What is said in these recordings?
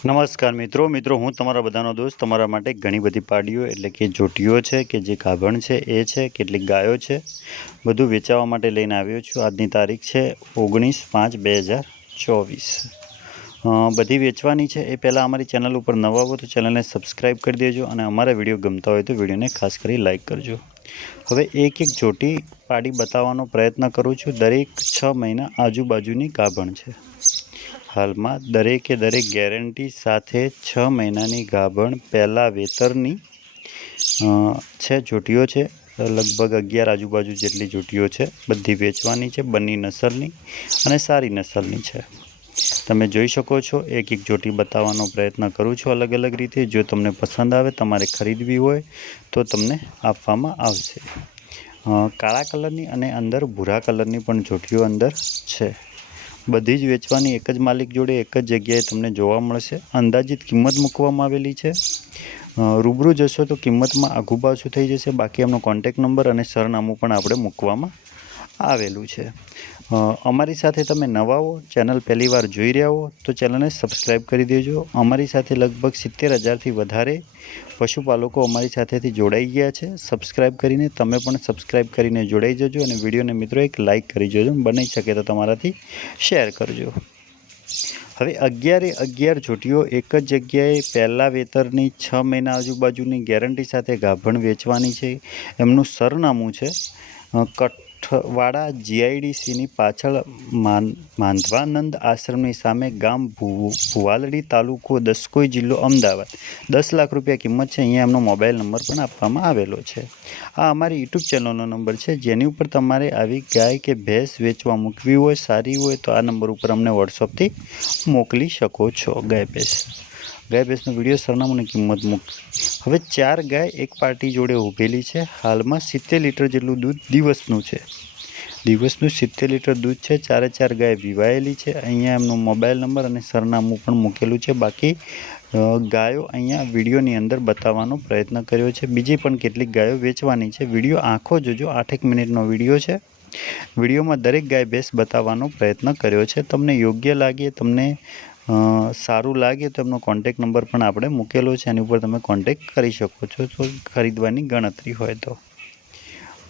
નમસ્કાર મિત્રો હું તમારા બધાનો દોસ્ત તમારા માટે ઘણી બધી પાડીઓ એટલે કે જોટીઓ છે કે જે ગાભણ છે એ છે, કેટલીક ગાયો છે, બધું વેચાવા માટે લઈને આવ્યો છું। આજની તારીખ છે 19/5/2024। બધી વેચવાની છે। એ પહેલાં અમારી ચેનલ ઉપર નવા હો તો ચેનલને સબસ્ક્રાઈબ કરી દેજો અને અમારા વિડીયો ગમતા હોય તો વિડીયોને ખાસ કરી લાઇક કરજો। હવે એક જોટી પાડી બતાવવાનો પ્રયત્ન કરું છું। દરેક 6 મહિના આજુબાજુની ગાભણ છે। હાલમાં દરેકે દરેક ગેરંટી સાથે 6 મહિનાની ગાભણ પહેલાં વેતરની છે જોટીઓ છે। લગભગ 11 આજુબાજુ જેટલી જોટીઓ છે। બધી વેચવાની છે। બન્ની નસલની અને સારી નસલની છે। તમે જોઈ શકો છો। એક જોટી બતાવવાનો પ્રયત્ન કરું છું અલગ અલગ રીતે। જો તમને પસંદ આવે, તમારે ખરીદવી હોય તો તમને આપવામાં આવશે। કાળા કલરની અને અંદર ભૂરા કલરની પણ જોટીઓ અંદર છે। બધી જ વેચવાની એક જ માલિક જોડે એક જ જગ્યાએ તમને જોવા મળશે। અંદાજિત કિંમત મૂકવામાં આવેલી છે। રૂબરૂ જશો તો કિંમતમાં આઘું પાછું થઈ જશે। બાકી એમનો કોન્ટેક નંબર અને સરનામું પણ આપણે મૂકવામાં આવેલું છે। અમારી સાથે તમે નવા હો, ચેનલ પહેલી વાર જોઈ રહ્યા હો તો ચેનલને સબસ્ક્રાઈબ કરી દેજો। અમારી સાથે લગભગ 70,000થી વધારે પશુપાલકો અમારી સાથેથી જોડાઈ ગયા છે। સબસ્ક્રાઈબ કરીને તમે પણ સબસ્ક્રાઈબ કરીને જોડાઈ જજો અને વિડીયોને મિત્રો એક લાઇક કરી જજો। બની શકે તો તમારાથી શેર કરજો। હવે 11 જોટીઓ એક જ જગ્યાએ પહેલાં વેતરની 6 મહિના આજુબાજુની ગેરંટી સાથે ગાભણ વેચવાની છે। એમનું સરનામું છે કઠવાડા GIDCની પાછળ માંધવાનંદ આશ્રમની સામે, ગામ ભુવાલડી, તાલુકો દસકોઈ, જિલ્લો અમદાવાદ। 10 લાખ રૂપિયા કિંમત છે। અહીંયા એમનો મોબાઈલ નંબર પણ આપવામાં આવેલો છે। આ અમારી યુટ્યુબ ચેનલનો નંબર છે। જેની ઉપર તમારે આવી ગાય કે ભેંસ વેચવા મૂકવી હોય, સારી હોય તો આ નંબર ઉપર અમને વોટ્સઅપથી મોકલી શકો છો। ગાય ભેંસનો વિડીયો, સરનામું અને કિંમત મૂકી। હવે 4 ગાય એક પાર્ટી જોડે ઊભેલી છે। હાલમાં 70 લીટર જેટલું દૂધ દિવસનું છે। દિવસનું 70 લીટર દૂધ છે। 4 ગાય વિવાયેલી છે। અહીંયા એમનો મોબાઈલ નંબર અને સરનામું પણ મૂકેલું છે। બાકી ગાયો અહીંયા વિડીયોની અંદર બતાવવાનો પ્રયત્ન કર્યો છે। બીજી પણ કેટલીક ગાયો વેચવાની છે। વિડીયો આખો જોજો। 8 મિનિટનો વિડીયો છે। વિડીયોમાં દરેક ગાય ભેંસ બતાવવાનો પ્રયત્ન કર્યો છે। તમને યોગ્ય લાગે, તમને સારું લાગે તો એમનો કોન્ટેક નંબર પણ આપણે મૂકેલો છે। એની ઉપર તમે કોન્ટેક કરી શકો છો તો ખરીદવાની ગણતરી હોય તો।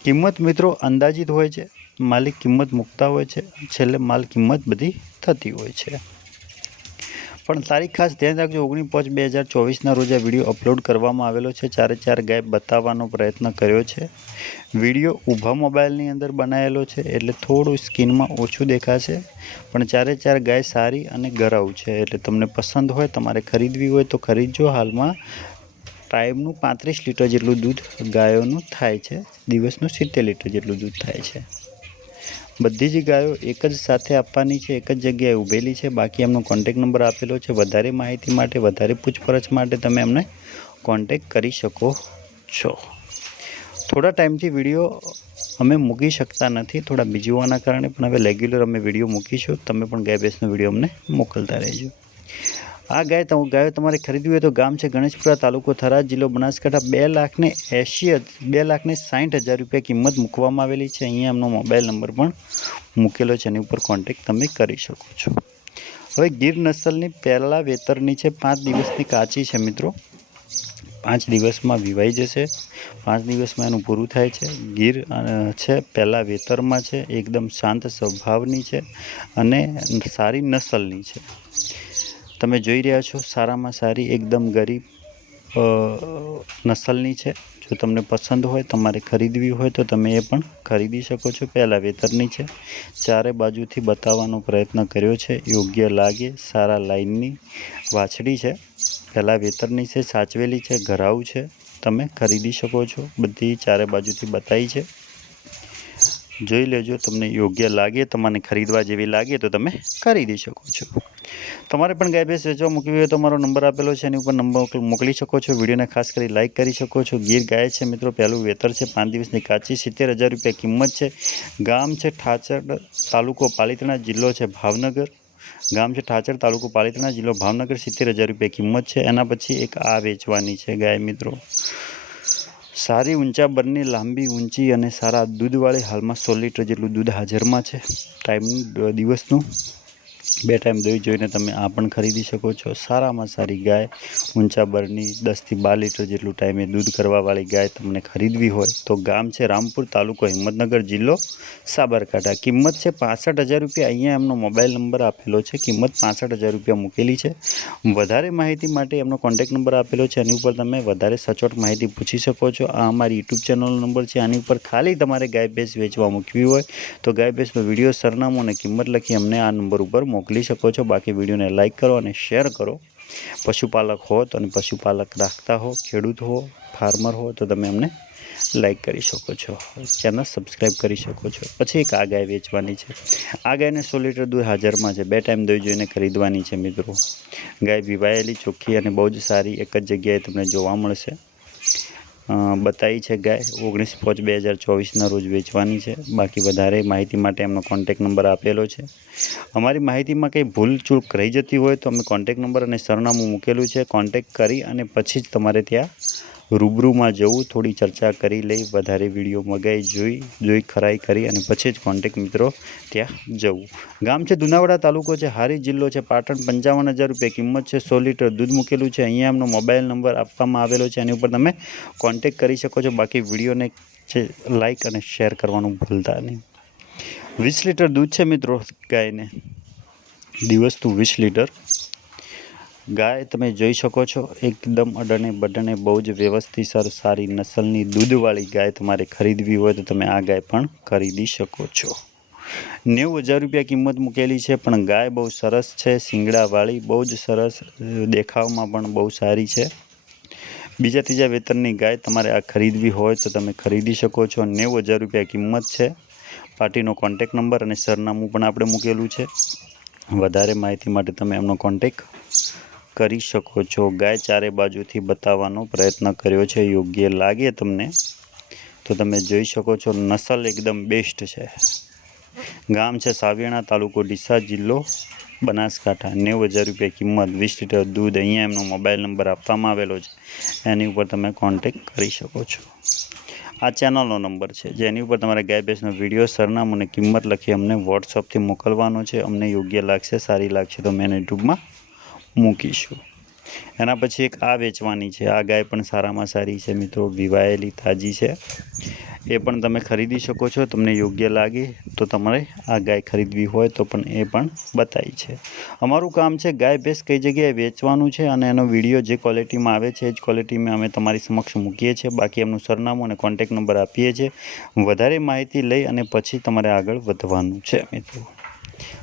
કિંમત મિત્રો અંદાજિત હોય છે। માલિક કિંમત મૂકતા હોય છે, છેલ્લે માલ કિંમત બધી થતી હોય છે। પણ તારીખ ખાસ ધ્યાન રાખજો, 19/5/2024ના રોજ આ વિડીયો અપલોડ કરવામાં આવેલો છે। 4 ગાય બતાવવાનો પ્રયત્ન કર્યો છે। વિડીયો ઊભા મોબાઈલની અંદર બનાવેલો છે એટલે થોડું સ્ક્રીનમાં ઓછું દેખાશે। પણ 4 ગાય સારી અને ગરાઉ છે એટલે તમને પસંદ હોય, તમારે ખરીદવી હોય તો ખરીદજો। હાલમાં ટાઈમનું 35 લીટર જેટલું દૂધ ગાયોનું થાય છે। દિવસનું 70 લીટર જેટલું દૂધ થાય છે। બધી જ ગાયો એક જ સાથે આપવાની છે, એક જ જગ્યાએ ઊભેલી છે। બાકી એમનો કોન્ટેક નંબર આપેલો છે। વધારે માહિતી માટે, વધારે પૂછપરછ માટે તમે એમને કોન્ટેક કરી શકો છો। થોડા ટાઈમથી વિડીયો અમે મૂકી શકતા નથી, થોડા બીજી હોવાના કારણે, પણ હવે રેગ્યુલર અમે વિડીયો મૂકીશું। તમે પણ ગાય ભેંસનો વિડીયો અમને મોકલતા રહેજો। આ ગાયો તમારે ખરીદવી હોય તો ગામ છે ગણેશપુરા, તાલુકો થરાદ, જિલ્લો બનાસકાંઠા। 2,60,000 રૂપિયા કિંમત મૂકવામાં આવેલી છે। અહીંયા એમનો મોબાઈલ નંબર પણ મૂકેલો છે। એની ઉપર કોન્ટેક તમે કરી શકો છો। હવે ગીર નસલની પહેલાં વેતરની છે। 5 દિવસની કાચી છે મિત્રો। 5 દિવસમાં વિવાઈ જશે। 5 દિવસમાં એનું પૂરું થાય છે। ગીર છે, પહેલાં વેતરમાં છે, એકદમ શાંત સ્વભાવની છે અને સારી નસલની છે। તમે જોઈ રહ્યા છો, સારામાં સારી એકદમ ગરીબ નસલની છે। જો તમને પસંદ હોય, તમારે ખરીદવી હોય તો તમે એ પણ ખરીદી શકો છો। પહેલાં વેતરની છે। ચારે બાજુથી બતાવવાનો પ્રયત્ન કર્યો છે। યોગ્ય લાગે, સારા લાઇનની વાછડી છે। પહેલાં વેતરની છે, સાચવેલી છે, ઘરાઉ છે। તમે ખરીદી શકો છો। બધી ચારે બાજુથી બતાવી છે। જોઈ લેજો, તમને યોગ્ય લાગે, તમારે ખરીદવા જેવી લાગે તો તમે ખરીદી શકો છો। તમારે પણ ગાય ભેંસ વેચવા મૂકવી હોય તો મારો નંબર આપેલો છે, એની ઉપર નંબર મોકલી શકો છો। વિડીયોને ખાસ કરી લાઇક કરી શકો છો। ગીર ગાય છે મિત્રો, પહેલું વેતર છે, 5 દિવસની કાચી, 70,000 રૂપિયા કિંમત છે। ગામ છે ઠાચર, તાલુકો પાલિતાણા, જિલ્લો છે ભાવનગર। ગામ છે ઠાચર, તાલુકો પાલિતાણા, જિલ્લો ભાવનગર। 70,000 રૂપિયા કિંમત છે। એના પછી એક આ વેચવાની છે ગાય મિત્રો। સારી ઊંચા બરની, લાંબી ઊંચી અને સારા દૂધવાળી। હાલમાં 16 લીટર જેટલું દૂધ હાજરમાં છે। ટાઈમ દિવસનું બે ટાઈમ દોઈ જોઈને તમે આ પણ ખરીદી શકો છો। સારામાં સારી ગાય ઊંચા બરની 10થી 12 લીટર જેટલું ટાઈમે દૂધ કરવાવાળી ગાય તમને ખરીદવી હોય તો ગામ છે રામપુર, તાલુકો હિંમતનગર, જિલ્લો સાબરકાંઠા। કિંમત છે 65,000 રૂપિયા। અહીંયા એમનો મોબાઈલ નંબર આપેલો છે, કિંમત 65,000 રૂપિયા મૂકેલી છે। વધારે માહિતી માટે એમનો કોન્ટેક્ટ નંબર આપેલો છે, એની ઉપર તમે વધારે સચોટ માહિતી પૂછી શકો છો। આ અમારી યુટ્યુબ ચેનલનો નંબર છે, આની ઉપર ખાલી તમારે ગાય ભેંસ વેચવા મૂકવી હોય તો ગાય ભેંસનો વિડીયો, સરનામું અને કિંમત લખી અમને આ નંબર ઉપર મોકલી શકો છો। બાકી વિડીયોને લાઇક કરો અને શેર કરો। પશુપાલક હો તો અને પશુપાલક રાખતા હો, ખેડૂત હો, ફાર્મર હો તો તમે અમને લાઇક કરી શકો છો, ચેનલ સબસ્ક્રાઈબ કરી શકો છો। પછી એક આ ગાય વેચવાની છે। આ ગાયને 100 લીટર દૂધ હાજરમાં છે। 2 ટાઈમ દોઈ જોઈને ખરીદવાની છે મિત્રો। ગાય વિવાયેલી, ચોખ્ખી અને બહુ જ સારી એક જ જગ્યાએ તમને જોવા મળશે। બતાવી છે ગાય 19/5/2024ના રોજ વેચવાની છે। બાકી વધારે માહિતી માટે એમનો કોન્ટેક્ટ નંબર આપેલો છે। અમારી માહિતીમાં કંઈ ભૂલ ચૂક રહી જતી હોય તો અમે કોન્ટેક્ટ નંબર અને સરનામું મૂકેલું છે, કોન્ટેક્ટ કરી અને પછી જ તમારે ત્યાં રૂબરૂમાં જવું, થોડી ચર્ચા કરી લઈ, વધારે વિડીયો મગાવી જોઈ ખરાઈ કરી અને પછી જ કોન્ટેક્ટ મિત્રો ત્યાં જવું। ગામ છે દુનાવાડા, તાલુકો છે હારીજ, જિલ્લો છે પાટણ। 55,000 રૂપિયા કિંમત છે। 100 લીટર દૂધ મૂકેલું છે। અહીંયા એમનો મોબાઈલ નંબર આપવામાં આવેલો છે, એની ઉપર તમે કોન્ટેક્ટ કરી શકો છો। બાકી વિડીયોને છે લાઇક અને શેર કરવાનું ભૂલતા નહીં। 20 લીટર દૂધ છે મિત્રો ગાયને, દિવસનું 20 લીટર। ગાય તમે જોઈ શકો છો એકદમ અડણે બડણે બહુ જ વ્યવસ્થિત સારી નસલની દૂધવાળી ગાય તમારે ખરીદવી હોય તો તમે આ ગાય પણ ખરીદી શકો છો। 90,000 રૂપિયા કિંમત મૂકેલી છે, પણ ગાય બહુ સરસ છે, શિંગડાવાળી, બહુ જ સરસ, દેખાવમાં પણ બહુ સારી છે। બીજા ત્રીજા વેતનની ગાય તમારે આ ખરીદવી હોય તો તમે ખરીદી શકો છો। 90,000 રૂપિયા કિંમત છે। પાર્ટીનો કોન્ટેક્ટ નંબર અને સરનામું પણ આપણે મૂકેલું છે। વધારે માહિતી માટે તમે એમનો કોન્ટેક્ટ કરી શકો છો। ગાય ચારે બાજુથી બતાવવાનો પ્રયત્ન કર્યો છે, યોગ્ય લાગે તમને તો તમે જોઈ શકો છો। નસલ એકદમ બેસ્ટ છે। ગામ છે સાવિયાણા, તાલુકો ડીસા, જિલ્લો બનાસકાંઠા। 90,000 રૂપિયા કિંમત, 20 લીટર દૂધ। અહીંયા એમનો મોબાઈલ નંબર આપવામાં આવેલો છે, એની ઉપર તમે કોન્ટેક્ટ કરી શકો છો। આ ચેનલનો નંબર છે, જેની ઉપર તમારે ગાય ભેંસનો વિડીયો, સરનામું અને કિંમત લખી અમને વોટ્સઅપથી મોકલવાનો છે। અમને યોગ્ય લાગશે, સારી લાગશે તો મેં યુટ્યુબમાં મૂકીશું। એના પછી એક આ વેચવાની છે। આ ગાય પણ સારામાં સારી છે મિત્રો, વિવાયેલી, તાજી છે। એ પણ તમે ખરીદી શકો છો, તમને યોગ્ય લાગે તો તમારે આ ગાય ખરીદવી હોય તો પણ એ પણ બતાવી છે। અમારું કામ છે ગાય ભેંસ કઈ જગ્યાએ વેચવાનું છે અને એનો વિડીયો જે ક્વોલિટીમાં આવે છે એ જ ક્વોલિટીમાં અમે તમારી સમક્ષ મૂકીએ છીએ। બાકી એમનું સરનામું અને કોન્ટેક્ટ નંબર આપીએ છીએ। વધારે માહિતી લઈ અને પછી તમારે આગળ વધવાનું છે મિત્રો।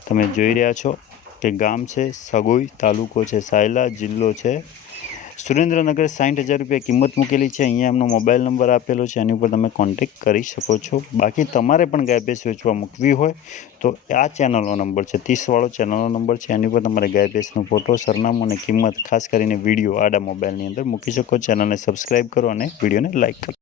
તમે જોઈ રહ્યા છો કે ગામ છે સગોઈ, તાલુકો છે સાયલા, જિલ્લો છે સુરેન્દ્રનગર। 60,000 રૂપિયા કિંમત મૂકેલી છે। અહીંયા એમનો મોબાઈલ નંબર આપેલો છે, એની ઉપર તમે કોન્ટેક્ટ કરી શકો છો। બાકી તમારે પણ ગાય ભેંસ વેચવા મૂકવી હોય તો આ ચેનલનો નંબર છે, 30વાળો ચેનલનો નંબર છે, એની ઉપર તમારે ગાય ભેંસનો ફોટો, સરનામું અને કિંમત ખાસ કરીને વિડીયો આડા મોબાઈલની અંદર મૂકી શકો। ચેનલને સબસ્ક્રાઈબ કરો અને વિડીયોને લાઇક કરો।